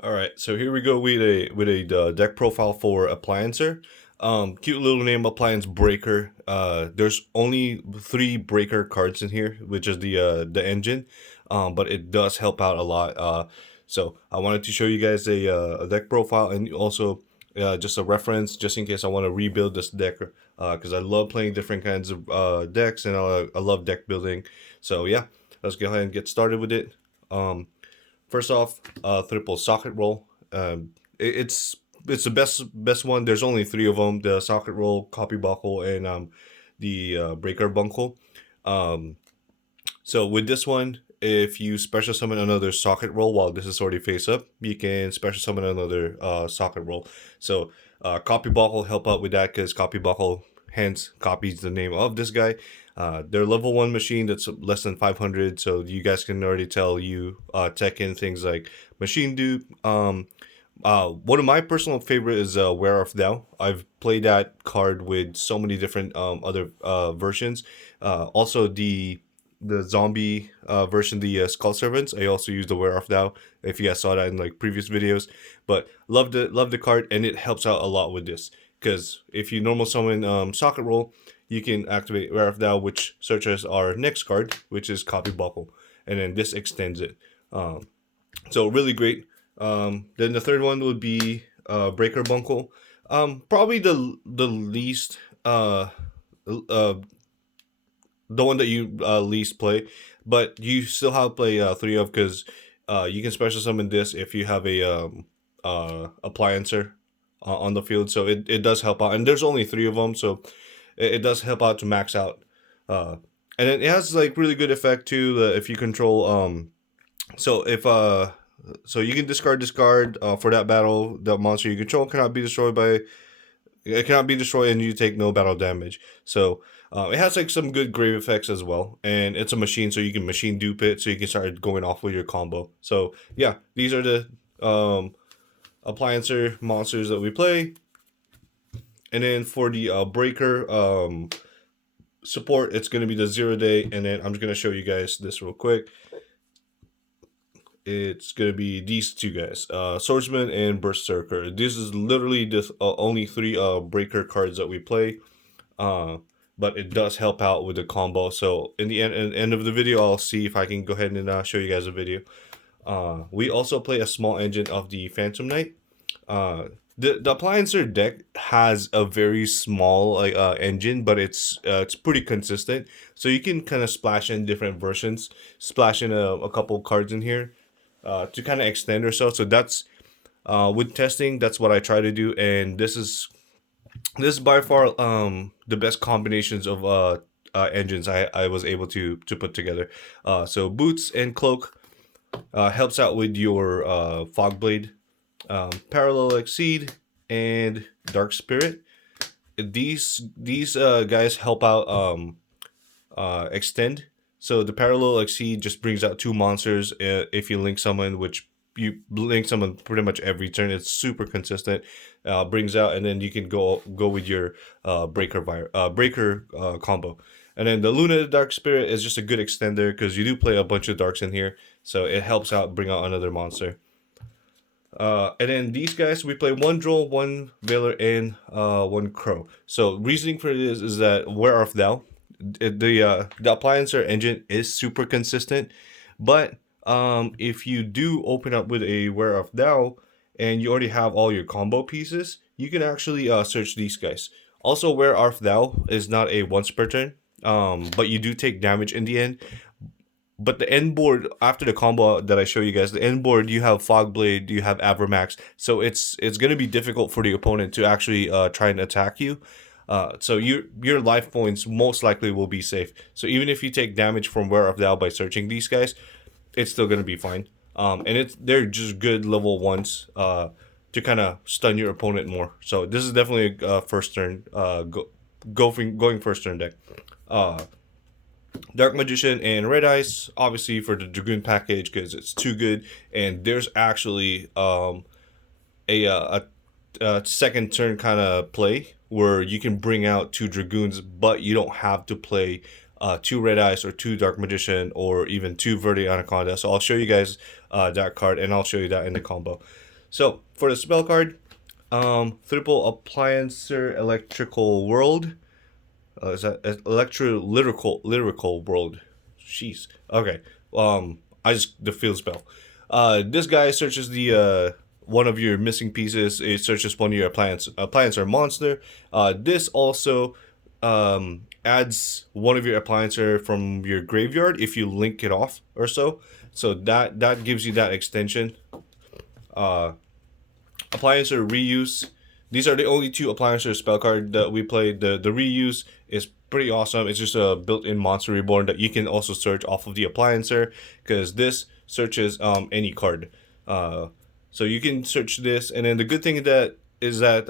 All right, so here we go with a deck profile for Appliancer. Cute little name, Appliance Breaker. There's only three Breaker cards in here, which is the engine, but it does help out a lot. So I wanted to show you guys a deck profile and also just a reference, just in case I want to rebuild this deck, because I love playing different kinds of decks and I love deck building. So yeah, let's go ahead and get started with it. First off, triple socket roll. It's the best one. There's only three of them: the socket roll, copy buckle, and the breaker bunkle. Um, so with this one, if you special summon another socket roll while this is already face up, you can special summon another socket roll. So copy buckle help out with that because copy buckle hence copies the name of this guy. They're level 1 machine that's less than 500, so you guys can already tell you tech in things like machine dupe. One of my personal favorite is Wear Off Thou. I've played that card with so many different other versions. Also the zombie version, the Skull Servants. I also use the Wear Off Thou. If you guys saw that in like previous videos, but love the card, and it helps out a lot with this because if you normal summon Socket Roll, you can activate Wear Off Thou, which searches our next card, which is Copy Buckle, and then this extends it. So really great. Then the third one would be Breaker Bunkle. Probably the least the one that you least play, but you still have to play three of because you can special summon this if you have a appliancer on the field. So it does help out, and there's only three of them, so it does help out to max out. And it has like really good effect too if you control so if so you can discard this card for that battle. The monster you control cannot be destroyed by it cannot be destroyed and you take no battle damage. So it has like some good grave effects as well, and it's a machine, so you can machine dupe it, so you can start going off with your combo. So yeah, these are the appliancer monsters that we play. And then for the breaker support, it's going to be the 0-day, and then I'm just going to show you guys this real quick. It's going to be these two guys, Swordsman and Berserker. This is literally the only three breaker cards that we play, but it does help out with the combo. So in the end of the video, I'll see if I can go ahead and show you guys a video. We also play a small engine of the Phantom Knight. The Appliancer deck has a very small engine, but it's pretty consistent. So you can kind of splash in different versions, splash in a couple cards in here to kind of extend yourself. So that's with testing, that's what I try to do, and this is by far the best combinations of engines I was able to put together. So boots and cloak helps out with your fog blade, parallel exceed, and dark spirit. These guys help out extend. So the parallel exceed just brings out two monsters if you link someone, which you link someone pretty much every turn. It's super consistent. Brings out, and then you can go with your breaker combo. And then the Luna Dark Spirit is just a good extender because you do play a bunch of darks in here, so it helps out bring out another monster. And then these guys, we play one Droll, one Veiler, and one Crow. So reasoning for this is that Wear Off Thou, the Appliancer engine is super consistent, but if you do open up with a Wear Off Thou and you already have all your combo pieces, you can actually search these guys. Also, Wear Off Thou is not a once per turn, but you do take damage in the end. But the end board, after the combo that I show you guys, the end board, you have Fogblade, you have Avermax, so it's going to be difficult for the opponent to actually try and attack you. So your life points most likely will be safe. So even if you take damage from Wear Off Thou by searching these guys, it's still going to be fine. And they're just good level ones to kind of stun your opponent more. So this is definitely a first turn going first turn deck. Dark Magician and Red Ice, obviously for the Dragoon package because it's too good. And there's actually a second turn kind of play where you can bring out two Dragoons, but you don't have to play two Red Ice or two Dark Magician or even two Verde Anaconda. So I'll show you guys that card, and I'll show you that in the combo. So for the spell card, triple Appliancer Electrical World. Is that lyrical world? Jeez. Okay. I just the field spell. This guy searches the one of your missing pieces. It searches one of your appliance or monster. This also adds one of your appliancer from your graveyard if you link it off or so. So that gives you that extension. Uh, Appliancer reuse. These are the only two appliancer spell card that we played. The reuse is pretty awesome. It's just a built-in monster reborn that you can also search off of the appliancer, because this searches any card. So you can search this, and then the good thing that is that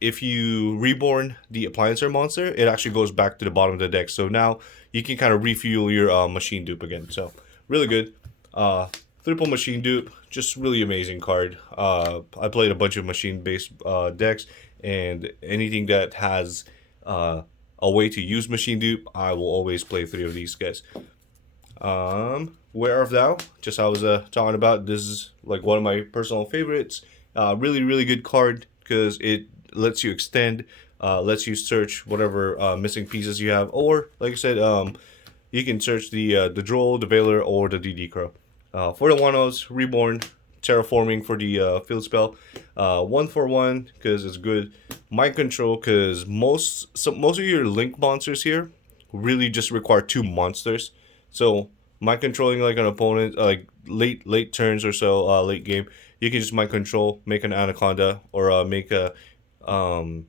if you reborn the appliancer monster, it actually goes back to the bottom of the deck. So now you can kind of refuel your machine dupe again. So really good. Uh, Triple machine dupe, just really amazing card. I played a bunch of machine based decks, and anything that has a way to use machine dupe, I will always play three of these guys. Where of Thou, just I was talking about, this is like one of my personal favorites. Really, really good card because it lets you extend, lets you search whatever missing pieces you have, or like I said, you can search the Droll, the Veiler, or the DD Crow. For the 1-0s, Reborn, Terraforming for the field spell. 1 for 1 because it's good. Mind Control because most of your link monsters here really just require 2 monsters. So mind controlling like an opponent, like late turns or so, late game, you can just mind control, make an Anaconda, or make a one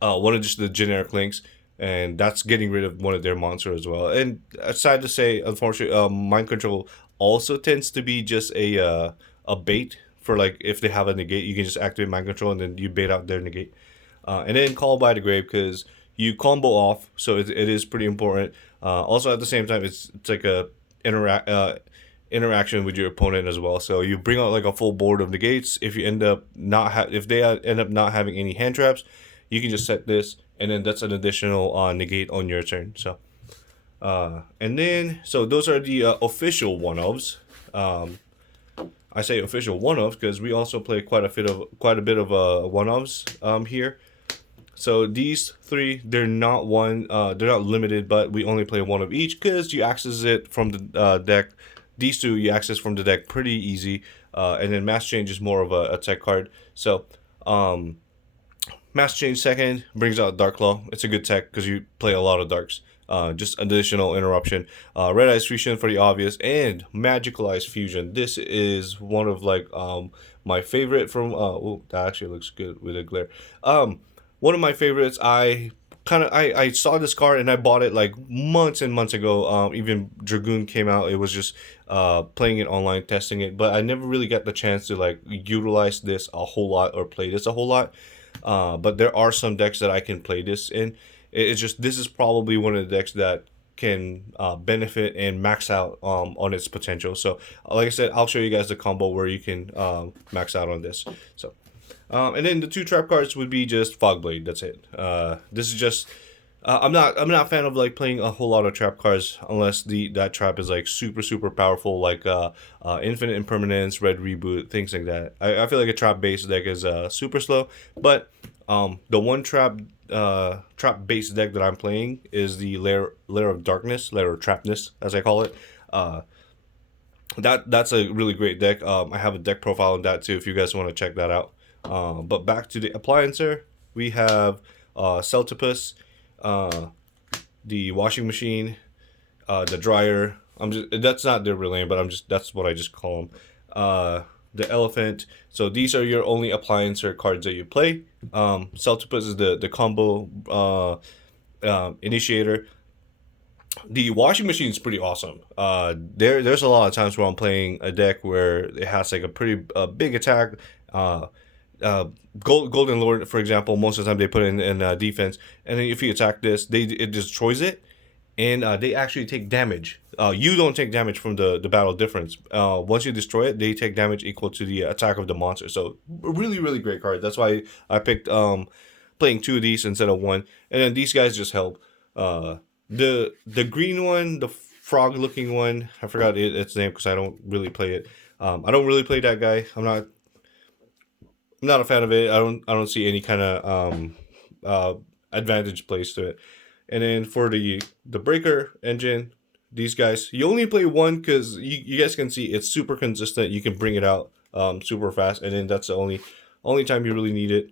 of just the generic links, and that's getting rid of one of their monsters as well. And sad to say, unfortunately, mind control also tends to be just a bait for, like, if they have a negate, you can just activate mind control and then you bait out their negate. And then Call by the Grave because you combo off, so it is pretty important. Also at the same time, it's like a interaction with your opponent as well. So you bring out like a full board of negates. If you end up if they end up not having any hand traps, you can just set this, and then that's an additional negate on your turn. So and then so those are the official one-ofs. I say official one-offs because we also play quite a bit of one-offs here. So these three, they're not limited, but we only play one of each because you access it from the deck. These two you access from the deck pretty easy, and then Mass Change is more of a tech card. So Mass Change second brings out Dark Claw. It's a good tech because you play a lot of darks. Just additional interruption. Red Eyes Fusion for the obvious, and Magical Eyes Fusion. This is one of like my favorite from. Oh, that actually looks good with a glare. One of my favorites. I saw this card and I bought it like months and months ago. Even Dragoon came out. It was just playing it online, testing it, but I never really got the chance to like utilize this a whole lot or play this a whole lot. But there are some decks that I can play this in. It's just this is probably one of the decks that can benefit and max out on its potential. So like I said, I'll show you guys the combo where you can max out on this. So and then the 2 trap cards would be just Fogblade. That's it. This is just I'm not a fan of like playing a whole lot of trap cards unless that trap is like super powerful, like Infinite Impermanence, Red Reboot, things like that. I feel like a trap based deck is super slow, but the one trap based deck that I'm playing is the Lair of Darkness, Lair of Trapness, as I call it. That's a really great deck. I have a deck profile on that too if you guys want to check that out. But back to the Appliancer, we have Celtipus, the washing machine, the dryer. That's not their real name, but that's what I just call them. The elephant. So these are your only Appliancer cards that you play. Celtipus is the combo initiator. The washing machine is pretty awesome. There's a lot of times where I'm playing a deck where it has like a pretty big attack. Golden Lord, for example, most of the time they put it in defense, and then if you attack this, it destroys it, and they actually take damage. You don't take damage from the battle difference. Once you destroy it, they take damage equal to the attack of the monster. So really, really great card. That's why I picked playing 2 of these instead of 1. And then these guys just help. The green one, the frog looking one, I forgot its name because I don't really play it. I don't really play that guy. I'm not I'm not a fan of it. I don't see any kind of uh advantage plays to it. And then for the breaker engine, these guys, you only play one because you guys can see it's super consistent. You can bring it out super fast, and then that's the only time you really need it.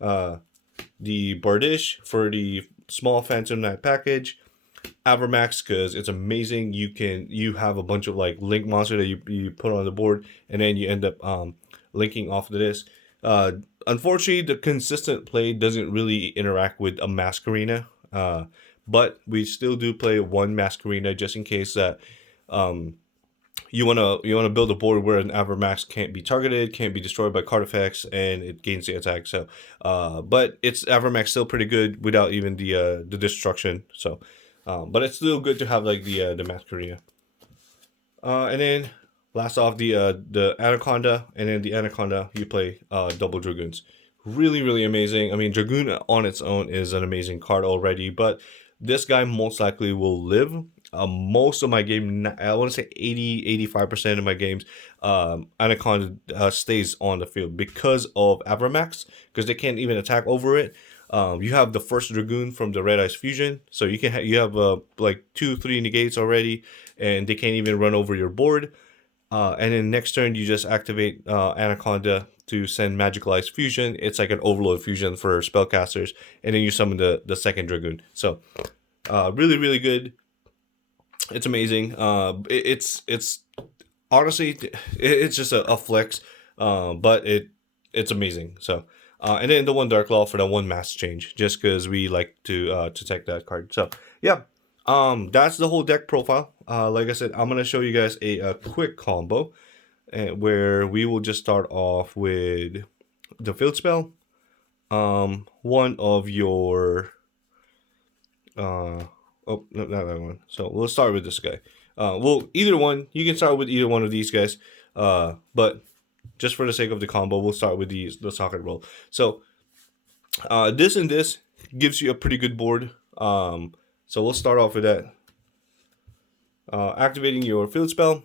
The Bardish for the small Phantom Knight package, Avermax because it's amazing. You have a bunch of like link monster that you put on the board, and then you end up linking off of this. Uh, Unfortunately, the consistent play doesn't really interact with a Masquerena. But we still do play one Masquerena just in case that um, you wanna build a board where an Avermax can't be targeted, can't be destroyed by card effects, and it gains the attack. So, but it's Avermax still pretty good without even the destruction. So, but it's still good to have like the Masquerena. And then last off the Anaconda, and then the Anaconda you play double Dragoons. Really, really amazing. I mean, Dragoon on its own is an amazing card already, but this guy most likely will live. Most of my game, I want to say 80-85% of my games, Anaconda stays on the field because of Avramax, because they can't even attack over it. You have the first Dragoon from the Red Eyes Fusion, so you have like 2-3 negates already, and they can't even run over your board. And then next turn you just activate Anaconda to send Magical Eyes Fusion. It's like an Overload Fusion for spellcasters, and then you summon the second Dragoon. So really, really good. It's amazing. It's honestly it's just a flex, but it's amazing. So and then the one Dark Law for the one mass change, just because we like to take that card. So yeah, that's the whole deck profile. Like I said, I'm gonna show you guys a quick combo, where we will just start off with the field spell. One of your oh, no, not that one. So we'll start with this guy. Well, either one. You can start with either one of these guys. But just for the sake of the combo, we'll start with the socket roll. So, this and this gives you a pretty good board. So we'll start off with that. Activating your field spell,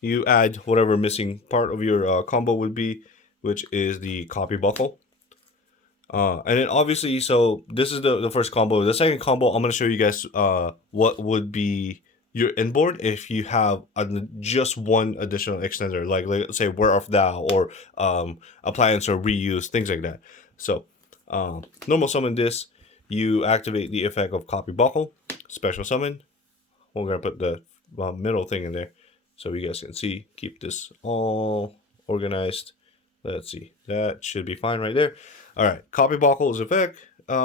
you add whatever missing part of your combo would be, which is the copy buckle. And then obviously, so this is the first combo. The second combo, I'm going to show you guys what would be your inboard if you have just one additional extender, like let's say Where Art Thou or Appliancer Reuse, things like that. So normal summon this, you activate the effect of copy buckle, special summon. We're going to put the middle thing in there so you guys can see. Keep this all organized. Let's see, that should be fine right there. All right, copy buckle is effect,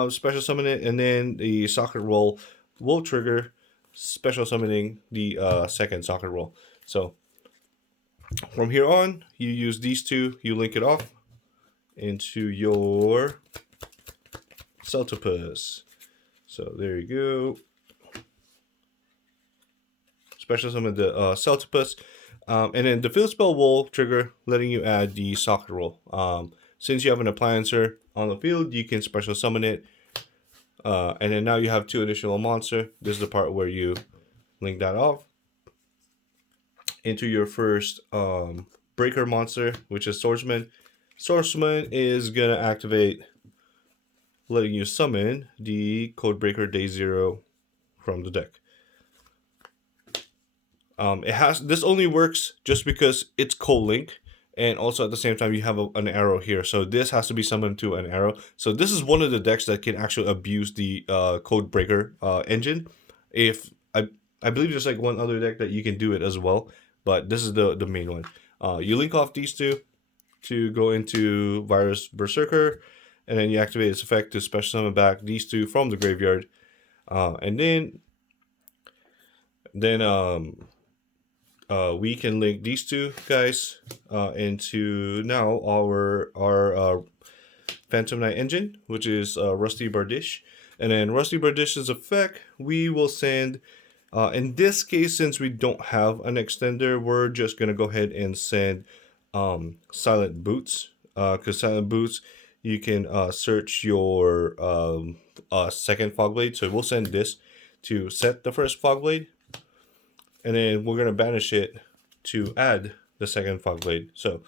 special summon it, and then the socket roll will trigger special summoning the second socket roll. So from here on, you use these two, you link it off into your Celtopus. So there you go. Special summon the Celtopus. And then the field spell will trigger, letting you add the socket roll. Since you have an Appliancer on the field, you can special summon it. And then now you have two additional monster. This is the part where you link that off into your first breaker monster, which is Swordsman. Swordsman is going to activate, letting you summon the Codebreaker Day 0 from the deck. This only works just because it's co-link, and also at the same time you have an arrow here, so this has to be summoned to an arrow. So this is one of the decks that can actually abuse the Codebreaker engine. If I believe there's like one other deck that you can do it as well, but this is the main one. You link off these two to go into Virus Berserker, and then you activate its effect to special summon back these two from the graveyard, and then we can link these two guys into now our Phantom Knight engine, which is Rusty Bardish. And then Rusty Bardish's effect, we will send, in this case, since we don't have an extender, we're just going to go ahead and send Silent Boots. Because Silent Boots, you can search your second Fogblade. So we'll send this to set the first Fogblade. And then we're going to banish it to add the second Fogblade. So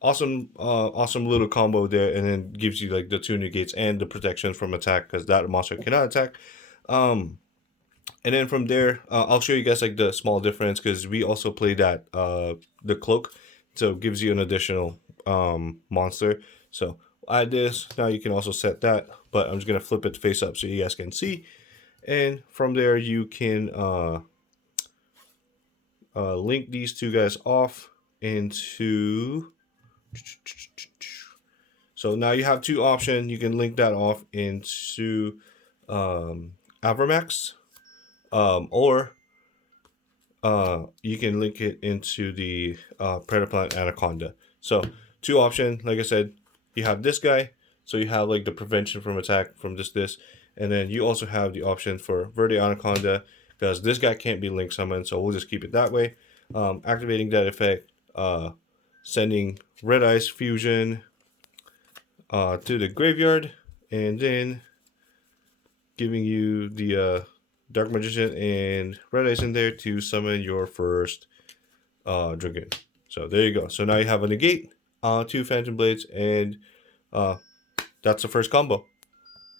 awesome little combo there, and then gives you like the two negates and the protection from attack because that monster cannot attack. Um, and then from there, I'll show you guys like the small difference because we also play that the cloak, so it gives you an additional monster. So add this. Now you can also set that, but I'm just gonna flip it face up so you guys can see. And from there, you can link these two guys off into. So now you have two options. You can link that off into Avermax, or you can link it into the Predaplant Anaconda. So two options. Like I said, you have this guy. So you have like the prevention from attack from this, and then you also have the option for Verde Anaconda because this guy can't be link summoned. So we'll just keep it that way. Activating that effect, sending Red Ice Fusion to the graveyard, and then giving you the Dark Magician and Red Ice in there to summon your first Dragoon. So there you go. So now you have a negate, two Phantom Blades, and that's the first combo.